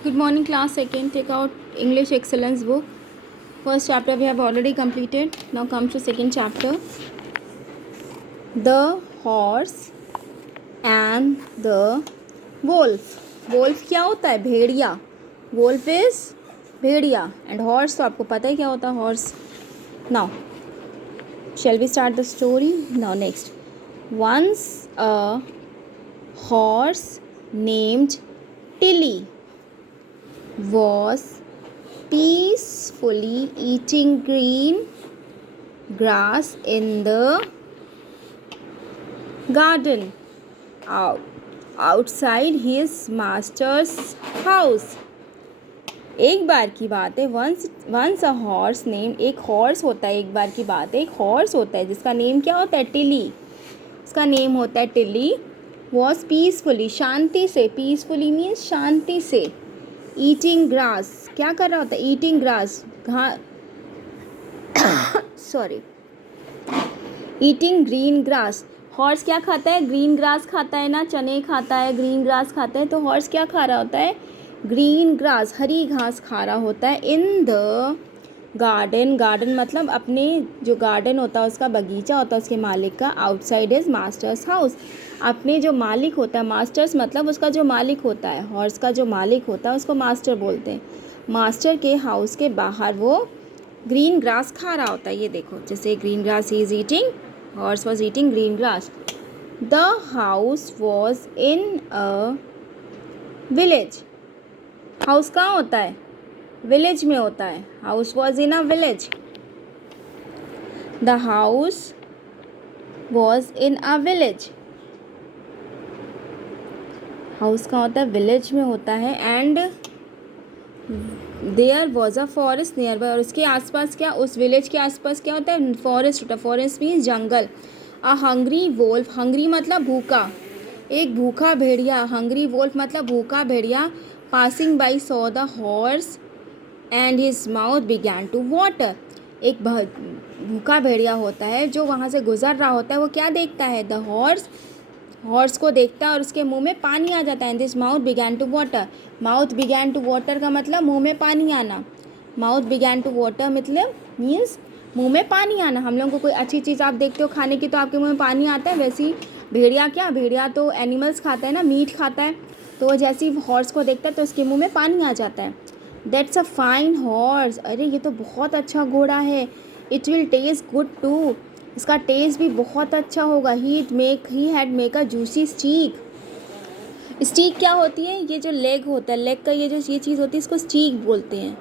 Good morning, class second. Take out English Excellence book. First chapter we have already completed. Now comes to second chapter. The horse and the wolf. Wolf क्या होता है? भेड़िया. Wolf is Bhediya and horse तो आपको पता ही क्या होता है horse. Now, shall we start the story? Now next. Once a horse named Tilly was peacefully eating green grass in the garden outside his master's house. एक बार की बात है. once a horse named, एक हॉर्स होता है. एक बार की बात है, एक हॉर्स होता है जिसका नेम क्या होता है? टिली. उसका नेम होता है टिली. was peacefully, शांति से. peacefully means शांति से. eating grass, क्या कर रहा होता है? eating grass, sorry, eating green grass. Horse क्या खाता है? ग्रीन ग्रास खाता है ना. चने खाता है, ग्रीन ग्रास खाता है. तो हॉर्स क्या खा रहा होता है? ग्रीन ग्रास, हरी घास खा रहा होता है. इन द गार्डन, गार्डन मतलब अपने जो गार्डन होता है उसका बगीचा होता है उसके मालिक का. आउटसाइड इज मास्टर्स हाउस, अपने जो मालिक होता है. मास्टर्स मतलब उसका जो मालिक होता है. हॉर्स का जो मालिक होता है उसको मास्टर बोलते हैं. मास्टर के हाउस के बाहर वो ग्रीन ग्रास खा रहा होता है. ये देखो, जैसे green grass he is eating, horse was eating green grass. The house was in a village. House कहाँ होता है? विलेज में होता है. House was in a village. The house was in a village. House कहाँ होता है? विलेज में होता है. And there was a forest near by, और उसके आसपास क्या, उस विलेज के आसपास क्या होता है? फॉरेस्ट होता है. फॉरेस्ट मीन्स जंगल. अ हंग्री वोल्फ, हंग्री मतलब भूखा, एक भूखा भेड़िया. हंग्री वोल्फ मतलब भूखा भेड़िया. Passing by saw the horse and his mouth began to water. एक भूखा भेड़िया होता है जो वहाँ से गुजर रहा होता है. वो क्या देखता है? द हॉर्स को देखता है और उसके मुंह में पानी आ जाता है. This mouth began to water. Mouth began to water का मतलब मुंह में पानी आना. माउथ बिगैन टू वाटर मतलब मीन्स मुंह में पानी आना. हम लोगों को कोई अच्छी चीज़ आप देखते हो खाने की तो आपके मुंह में पानी आता है. वैसी भेड़िया, क्या भेड़िया तो एनिमल्स खाता है ना, मीट खाता है. तो जैसे ही हॉर्स को देखता है तो उसके मुंह में पानी आ जाता है. दैट्स अ फाइन हॉर्स, अरे ये तो बहुत अच्छा घोड़ा है. It will taste good too, इसका टेस्ट भी बहुत अच्छा होगा. He had make a juicy steak. Steak क्या होती है? ये जो लेग होता है, लेग का ये जो ये चीज़ होती है इसको स्टीक बोलते हैं,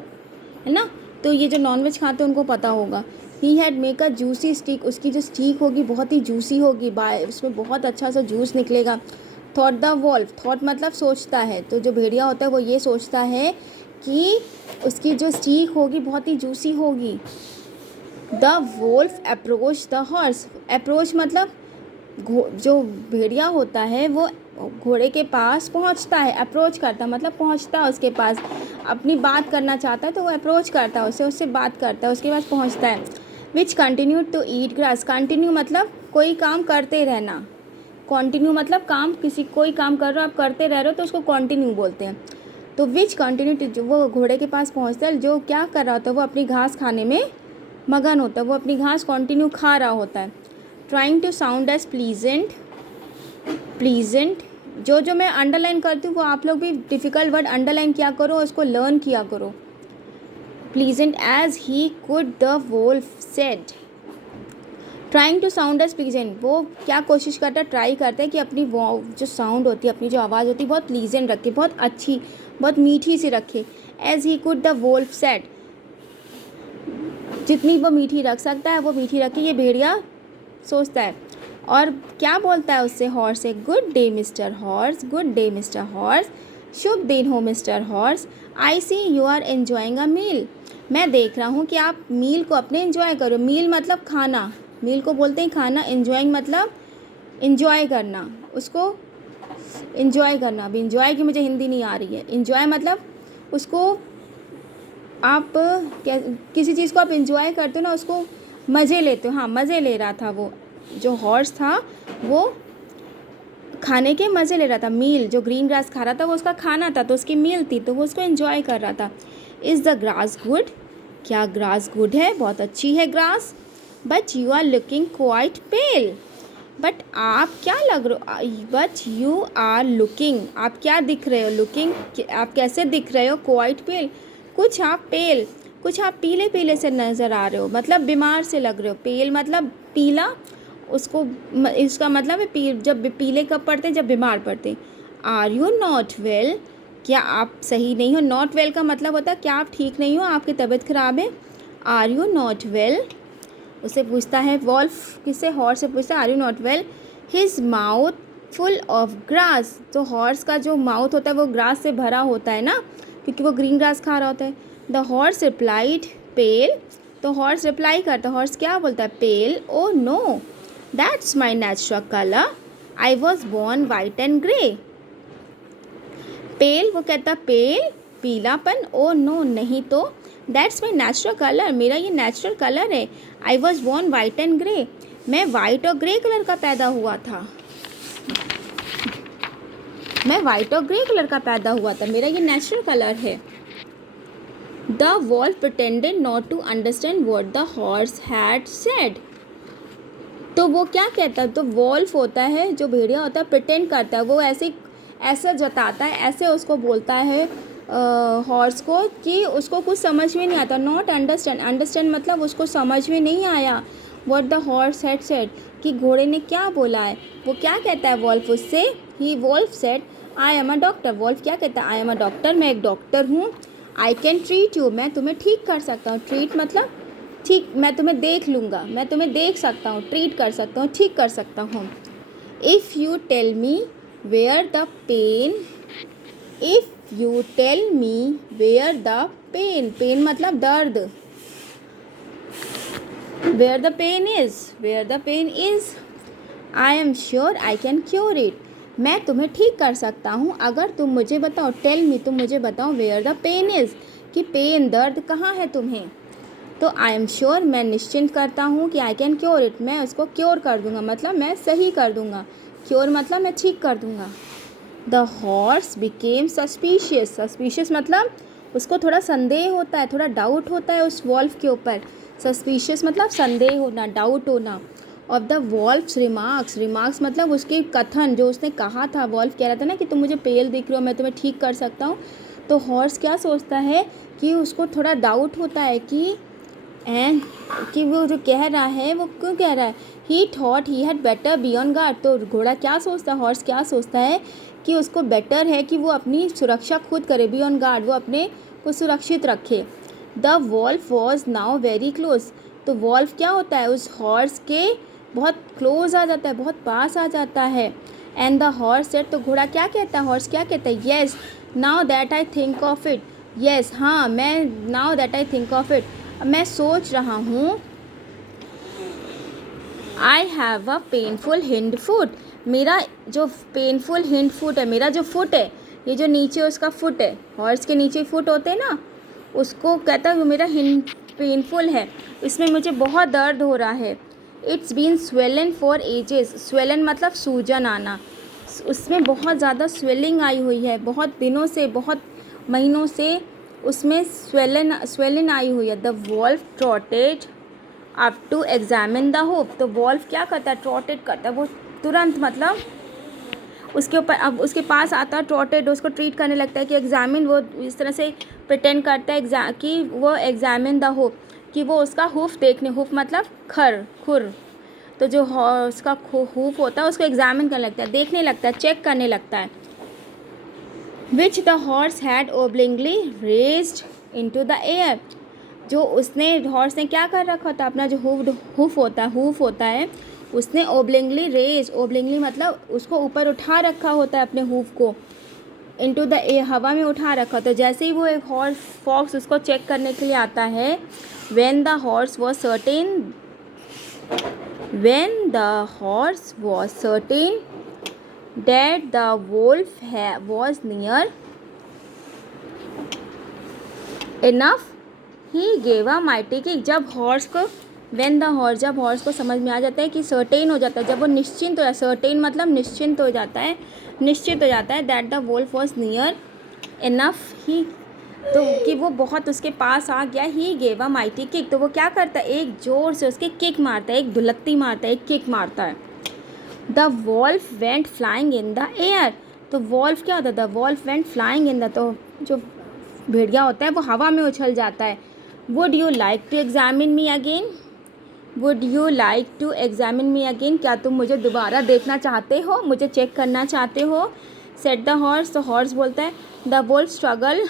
है ना. तो ये जो नॉनवेज खाते हैं उनको पता होगा. He had make a juicy steak, उसकी जो स्टीक होगी बहुत ही जूसी होगी. उसमें बहुत अच्छा सा जूस निकलेगा. थॉट द वॉल्फ, थॉट मतलब सोचता है. तो जो भेड़िया होता है वो ये सोचता है कि उसकी जो स्टीक होगी बहुत ही जूसी होगी. The Wolff approach the horse. Approach मतलब जो भेड़िया होता है वो घोड़े के पास पहुंचता है. अप्रोच करता मतलब पहुंचता है उसके पास. अपनी बात करना चाहता है तो वो अप्रोच करता है उससे बात करता है, उसके पास पहुंचता है. Which continue to eat grass. Continue मतलब कोई काम करते रहना. कंटिन्यू मतलब काम, किसी कोई काम कर रहे हो आप, करते रह रहे हो तो उसको कंटिन्यू बोलते हैं. तो विच कंटिन्यू टू, वो घोड़े के पास पहुंचता है जो क्या कर रहा होता है? वो अपनी घास खाने में मगन होता है. वो अपनी घास कंटिन्यू खा रहा होता है. Trying to sound as pleasant. Pleasant जो मैं अंडरलाइन करती हूँ वो आप लोग भी डिफ़िकल्ट वर्ड अंडरलाइन किया करो, उसको लर्न किया करो. Pleasant as he could the wolf said. Trying to sound as pleasant, वो क्या कोशिश करता है? ट्राई करता है कि अपनी जो साउंड होती है, अपनी जो आवाज़ होती है बहुत प्लीजेंट रखे, बहुत अच्छी, बहुत मीठी सी रखे. As he could the wolf said, जितनी वो मीठी रख सकता है वो मीठी रखे, ये भेड़िया सोचता है. और क्या बोलता है उससे, हॉर्स से? Good day mister horse, good day mister horse, शुभ दिन हो mister horse. I see you are enjoying a meal. मैं देख रहा हूँ कि आप मील को अपने एंजॉय करो. मील मतलब खाना, मील को बोलते हैं खाना. एन्जॉइंग मतलब एंजॉय करना, उसको एंजॉय करना. अभी एंजॉय की मुझे हिंदी नहीं आ रही है. एंजॉय मतलब उसको आप किसी चीज़ को आप एंजॉय करते हो ना, उसको मज़े लेते हो. हाँ, मज़े ले रहा था वो जो हॉर्स था, वो खाने के मज़े ले रहा था। मील, जो ग्रीन ग्रास खा रहा था वो उसका खाना था, तो उसकी मील थी, तो वो उसको एंजॉय कर रहा था। Is the grass good? क्या ग्रास गुड है? बहुत अच्छी है grass. But you are looking quite pale. But आप क्या लग रहे हो? बट यू आर लुकिंग, आप क्या दिख रहे हो? लुकिंग, आप कैसे दिख रहे हो? क्वाइट पेल, कुछ आप पेल, कुछ आप पीले पीले से नज़र आ रहे हो, मतलब बीमार से लग रहे हो। पेल मतलब पीला, उसको इसका मतलब है जब पीले कब पड़ते हैं? जब बीमार पड़ते। Are you not well? क्या आप सही नहीं हो? नॉट वेल का मतलब होता है क्या आप ठीक नहीं हो, आपकी तबीयत खराब है। Are you not well? उसे पूछता है वॉल्फ, किससे? हॉर्स से पूछता है are you not well. His mouth full of grass, तो हॉर्स का जो माउथ होता है वो ग्रास से भरा होता है ना, क्योंकि वो ग्रीन ग्रास खा रहा होता है। द हॉर्स रिप्लाइड पेल, तो हॉर्स रिप्लाई करता है, हॉर्स क्या बोलता है? Pale. Oh no, that's my natural colour, I was born white and grey. Pale, वो कहता पेल, पीलापन। ओ नो, नहीं तो। दैट्स माई नेचुरल कलर, मेरा ये नेचुरल कलर है। आई was born white and grey, मैं वाइट और ग्रे कलर का पैदा हुआ था। मैं वाइट और ग्रे कलर का पैदा हुआ था, मेरा ये नेचुरल कलर है। The wolf pretended not to understand what the horse had said, तो वो क्या कहता है? तो वॉल्फ होता है, जो भेड़िया होता है, प्रिटेंड करता है, वो ऐसा जताता है, ऐसे उसको बोलता है हॉर्स को कि उसको कुछ समझ में नहीं आता। नॉट अंडरस्टैंड, अंडरस्टैंड मतलब उसको समझ में नहीं आया। What the horse had said, कि घोड़े ने क्या बोला है। वो क्या कहता है वॉल्फ उससे? He wolf said I am a doctor, wolf क्या कहता है? आई एम अ डॉक्टर, मैं एक डॉक्टर हूँ। आई कैन ट्रीट यू, मैं तुम्हें ठीक कर सकता हूँ। ट्रीट मतलब ठीक, मैं तुम्हें देख लूँगा, मैं तुम्हें देख सकता हूँ, ट्रीट कर सकता हूँ, ठीक कर सकता हूँ। If you tell me where the pain, if you tell me where the pain, pain मतलब दर्द। Where the pain is, where the pain is, I am sure I can cure it, मैं तुम्हें ठीक कर सकता हूँ अगर तुम मुझे बताओ। टेल मी, तुम मुझे बताओ, वेयर द पेन इज़, कि पेन दर्द कहाँ है तुम्हें। तो आई एम श्योर, मैं निश्चिंत करता हूँ कि आई कैन क्योर इट, मैं उसको क्योर कर दूँगा, मतलब मैं सही कर दूँगा। क्योर मतलब मैं ठीक कर दूँगा। The horse became suspicious, suspicious मतलब उसको थोड़ा संदेह होता है, थोड़ा डाउट होता है उस वॉल्फ के ऊपर। सस्पिशियस मतलब संदेह होना, डाउट होना। ऑफ द वॉल्फ्स रिमार्क्स, रिमार्क्स मतलब उसके कथन, जो उसने कहा था। वॉल्फ कह रहा था ना कि तुम मुझे पेल दिख रहे हो, मैं तुम्हें ठीक कर सकता हूँ। तो हॉर्स क्या सोचता है कि उसको थोड़ा डाउट होता है कि वो जो कह रहा है वो क्यों कह रहा है। ही thought he had better be on guard, तो घोड़ा क्या सोचता है, हॉर्स क्या सोचता है कि उसको बेटर है कि वो अपनी सुरक्षा खुद करे, बी ऑन गार्ड, वो अपने को सुरक्षित रखे। The wolf was now very close, तो वॉल्फ क्या होता है, उस हॉर्स के बहुत क्लोज आ जाता है, बहुत पास आ जाता है। एंड द हॉर्स सेड, तो घोड़ा क्या कहता है, हॉर्स क्या कहता है? Yes now that I think of it, yes हाँ, मैं now that I think of it, मैं सोच रहा हूँ। I have a painful hind foot, मेरा जो पेनफुल हिंड फुट है, मेरा जो फुट है, ये जो नीचे उसका फुट है, हॉर्स के नीचे फुट होते हैं ना, उसको कहता है मेरा हिंड पेनफुल है, इसमें मुझे बहुत दर्द हो रहा है। It's been swollen for ages, swollen मतलब सूजन आना, उसमें बहुत ज़्यादा स्वेलिंग आई हुई है, बहुत दिनों से, बहुत महीनों से उसमें स्वेलन आई हुई है। The wolf trotted up to examine the hoof, तो वॉल्फ क्या करता है, ट्रॉटेड करता है, वो तुरंत मतलब उसके ऊपर, अब उसके पास आता है, ट्रॉटेड, उसको ट्रीट करने लगता है कि एग्जामिन, वो इस तरह से प्रिटेंड करता है कि वो एग्जामिन द हूफ, कि वो उसका हूफ देखने, हूफ मतलब खुर, तो जो उसका हूफ होता है उसको एग्जामिन करने लगता है, देखने लगता है, चेक करने लगता है। Which the horse had obligingly raised into the air, जो उसने हॉर्स ने क्या कर रखा था, अपना जो हूफ होता है उसने ओब्लिंगली रेज, ओब्लिंगली मतलब उसको ऊपर उठा रखा होता है अपने हूफ को, इनटू द एयर, हवा में उठा रखा। तो जैसे ही वो एक हॉर्स फॉक्स उसको चेक करने के लिए आता है, when the horse was certain that the wolf was near enough, he gave a mighty kick, जब हॉर्स को व्हेन द हॉर्स, जब हॉर्स को समझ में आ जाता है कि सर्टेन हो जाता है, जब वो निश्चिंत हो जाता है, सर्टेन मतलब निश्चिंत हो जाता है, निश्चित हो जाता है that the wolf was near enough he, तो कि वो बहुत उसके पास आ गया, he gave a mighty kick, तो वो क्या करता है, एक ज़ोर से उसके किक मारता है, एक धुलत्ती मारता है, एक किक मारता है। The wolf went flying in the air, तो वॉल्फ क्या होता है, the wolf went flying in the, तो जो भेड़िया होता है वो हवा में उछल जाता है। Would you like to examine me again, would you like to examine me again, क्या तुम मुझे दोबारा देखना चाहते हो, मुझे चेक करना चाहते हो। सेट द हॉर्स, तो हॉर्स बोलता है the wolf struggle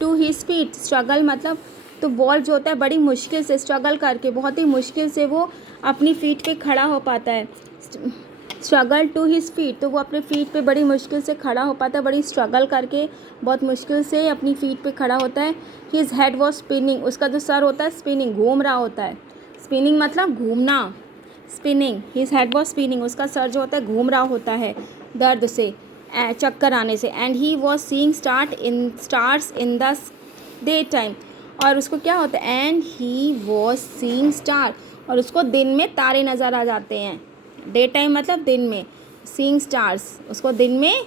to his feet, struggle मतलब, तो वॉल्फ जो होता है बड़ी मुश्किल से स्ट्रगल करके, बहुत ही मुश्किल से वो अपनी फीट पे खड़ा हो पाता है। स्ट्रगल टू हिज फीट, तो वो अपने फीट पे बड़ी मुश्किल से खड़ा हो पाता है, बड़ी स्ट्रगल करके बहुत मुश्किल से अपनी फीट पे खड़ा होता है। हिज हेड वॉज स्पिनिंग, उसका जो सर होता है स्पिनिंग, घूम रहा होता है, स्पिनिंग मतलब घूमना, spinning, his head was spinning, उसका सर जो होता है घूम रहा होता है दर्द से, चक्कर आने से। And he was seeing stars in the day time, और उसको क्या होता है, and he was seeing star, और उसको दिन में तारे नज़र आ जाते हैं। डे टाइम मतलब दिन में, सीइंग स्टार्स उसको दिन में,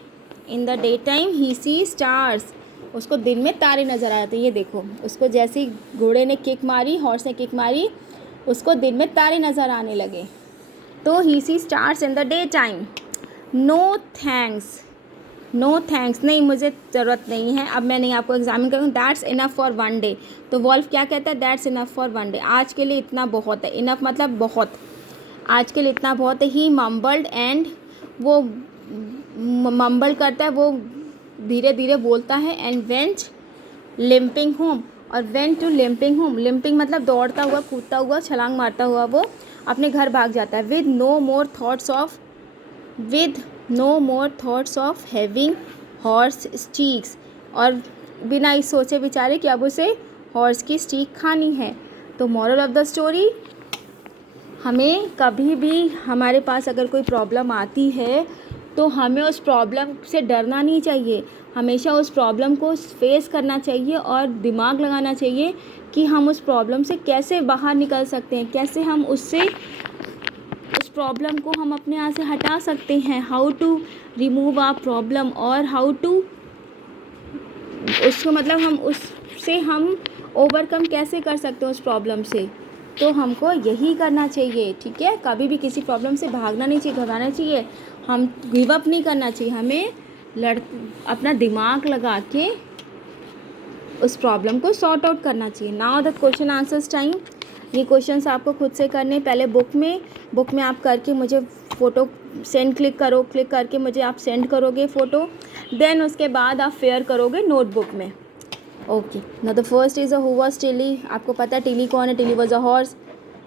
in the day time he see stars, उसको दिन में तारे नज़र आ जाते हैं। ये देखो, उसको जैसे ही घोड़े ने किक मारी, हॉर्स ने किक मारी, उसको दिन में तारे नज़र आने लगे। तो he see stars in the day time. No thanks, no thanks, नहीं मुझे ज़रूरत नहीं है, अब मैं नहीं आपको एग्जामिन करूँगा। That's enough for one day, तो वॉल्फ क्या कहता है, that's enough for one day, आज के लिए इतना बहुत है, इनफ मतलब बहुत, आज के लिए इतना बहुत है। ही मम्बल्ड, एंड वो मम्बल करता है, वो धीरे धीरे बोलता है। एंड वेंट लिम्पिंग होम, और went to limping home, limping मतलब दौड़ता हुआ, कूदता हुआ, छलांग मारता हुआ वो अपने घर भाग जाता है। With no more thoughts of having horse steaks, और बिना इस सोचे विचारे कि अब उसे हॉर्स की स्टीक खानी है। तो मॉरल ऑफ द स्टोरी, हमें कभी भी हमारे पास अगर कोई प्रॉब्लम आती है तो हमें उस प्रॉब्लम से डरना नहीं चाहिए, हमेशा उस प्रॉब्लम को फेस करना चाहिए और दिमाग लगाना चाहिए कि हम उस प्रॉब्लम से कैसे बाहर निकल सकते हैं, कैसे हम उससे उस प्रॉब्लम को हम अपने यहाँ से हटा सकते हैं, how to remove our problem, और हाउ टू उसको मतलब हम उससे हम ओवरकम कैसे कर सकते हैं उस प्रॉब्लम से। तो हमको यही करना चाहिए, ठीक है, कभी भी किसी प्रॉब्लम से भागना नहीं चाहिए, घबराना चाहिए, हम गिव अप नहीं करना चाहिए, हमें अपना दिमाग लगा के उस प्रॉब्लम को सॉर्ट आउट करना चाहिए। Now the question answers time, ये क्वेश्चंस आपको खुद से करने, पहले बुक में आप करके मुझे फ़ोटो सेंड क्लिक करके मुझे आप सेंड करोगे फ़ोटो, देन उसके बाद आप फेयर करोगे नोटबुक में। Okay, now the first is who was Tilly, आपको पता है टिली कौन है, Tilly was a horse.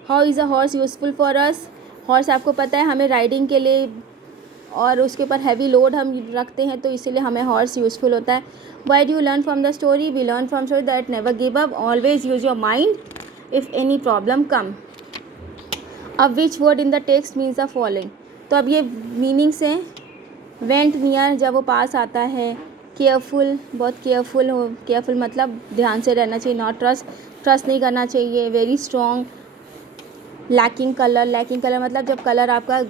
How is a horse useful for us, horse आपको पता है हमें राइडिंग के लिए और उसके ऊपर हैवी लोड हम रखते हैं, तो इसीलिए हमें हॉर्स यूज़फुल होता है। Why do you learn from the story, we learn from story that never give up, always use your mind if any problem come. अब which word in the text means the following, तो अब ये meanings हैं। Went near, जब वो पास आता है। Careful, बहुत केयरफुल हो, केयरफुल मतलब ध्यान से रहना चाहिए। नॉट ट्रस्ट नहीं करना चाहिए। Very strong. लैकिंग कलर मतलब जब कलर आपका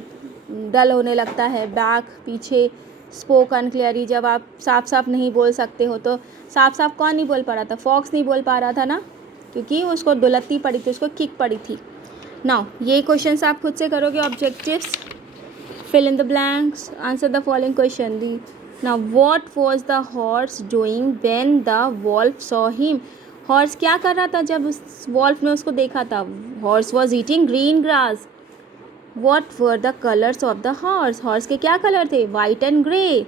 डल होने लगता है, बैक पीछे। स्पोक अनक्लियरली, जब आप साफ साफ नहीं बोल सकते हो, तो साफ साफ कौन नहीं बोल पा रहा था, फॉक्स नहीं बोल पा रहा था ना, क्योंकि उसको दुलत्ती पड़ी थी, उसको किक पड़ी थी। नाउ ये क्वेश्चंस आप खुद से करोगे। Objectives, fill in the blanks, answer the following question. Now what was the horse doing when the wolf saw him, horse क्या कर रहा था जब उस वॉल्फ ने उसको देखा था। Horse was eating green grass. What were the colours of the horse, horse के क्या कलर थे, white and grey.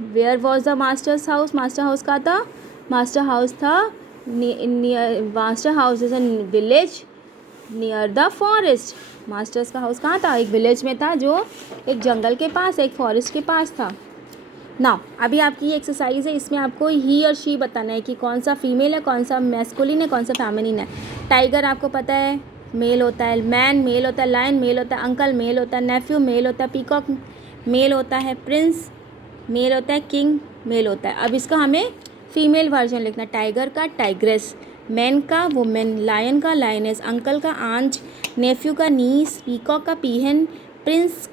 Where was the master's house, master house का था, मास्टर हाउस था master house is an village near the forest. Master's का house कहाँ था, एक विलेज में था जो एक जंगल के पास, एक फॉरेस्ट के पास था। नाउ अभी आपकी ये एक्सरसाइज है, इसमें आपको ही और शी बताना है कि कौन सा फीमेल है, कौन सा मैस्कुलिन है, कौन सा फेमिनिन है। टाइगर आपको पता है मेल होता है, मैन मेल होता है, लायन मेल होता है, अंकल मेल होता है, नेफ्यू मेल होता है, पीकॉक मेल होता है, प्रिंस मेल होता है, किंग मेल होता है। अब इसका हमें फीमेल वर्जन लिखना है। टाइगर का टाइग्रेस, मैन का वुमेन, लायन का लायनेस, अंकल का आंट, नेफ्यू का नीस, पीकॉक का पीहन, प्रिंस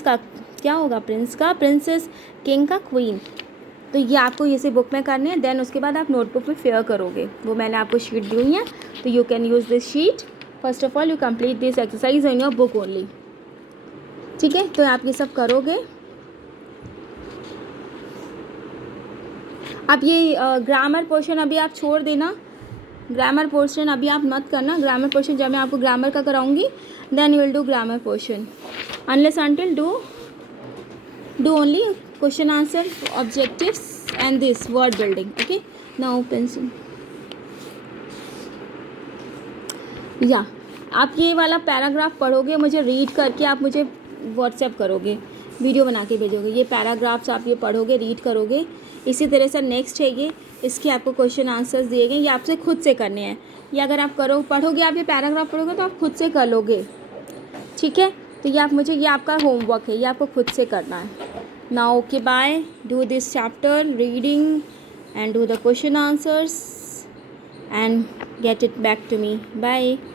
का क्या होगा, प्रिंस का प्रिंसेस, किंग का क्वीन। तो ये आपको ये से बुक में करने हैं, देन उसके बाद आप नोटबुक में फेयर करोगे। वो मैंने आपको शीट दी हुई है, तो you can use this sheet. First of all you complete this exercise in your book only. ठीक है, तो आप ये सब करोगे। अब ये ग्रामर पोर्शन अभी आप छोड़ देना, ग्रामर पोर्शन अभी आप मत करना। ग्रामर पोर्शन जब मैं आपको ग्रामर का कराऊंगी then you will do grammar portion, unless until do only question answer, objectives and this word building. Okay, now pencil या आप ये वाला पैराग्राफ पढ़ोगे, मुझे रीड करके आप मुझे व्हाट्सएप करोगे, वीडियो बना के भेजोगे। ये पैराग्राफ्स आप ये पढ़ोगे, रीड करोगे। इसी तरह से नेक्स्ट है ये, इसके आपको क्वेश्चन आंसर्स दिए गए, ये आपसे खुद से करने हैं। ये अगर आप पढ़ोगे, आप ये पैराग्राफ पढ़ोगे तो आप खुद से कर लोगे। ठीक है, तो ये आप मुझे, ये आपका होमवर्क है, ये आपको खुद से करना है। Now okay bye, do this chapter reading and do the question answers and get it back to me. Bye.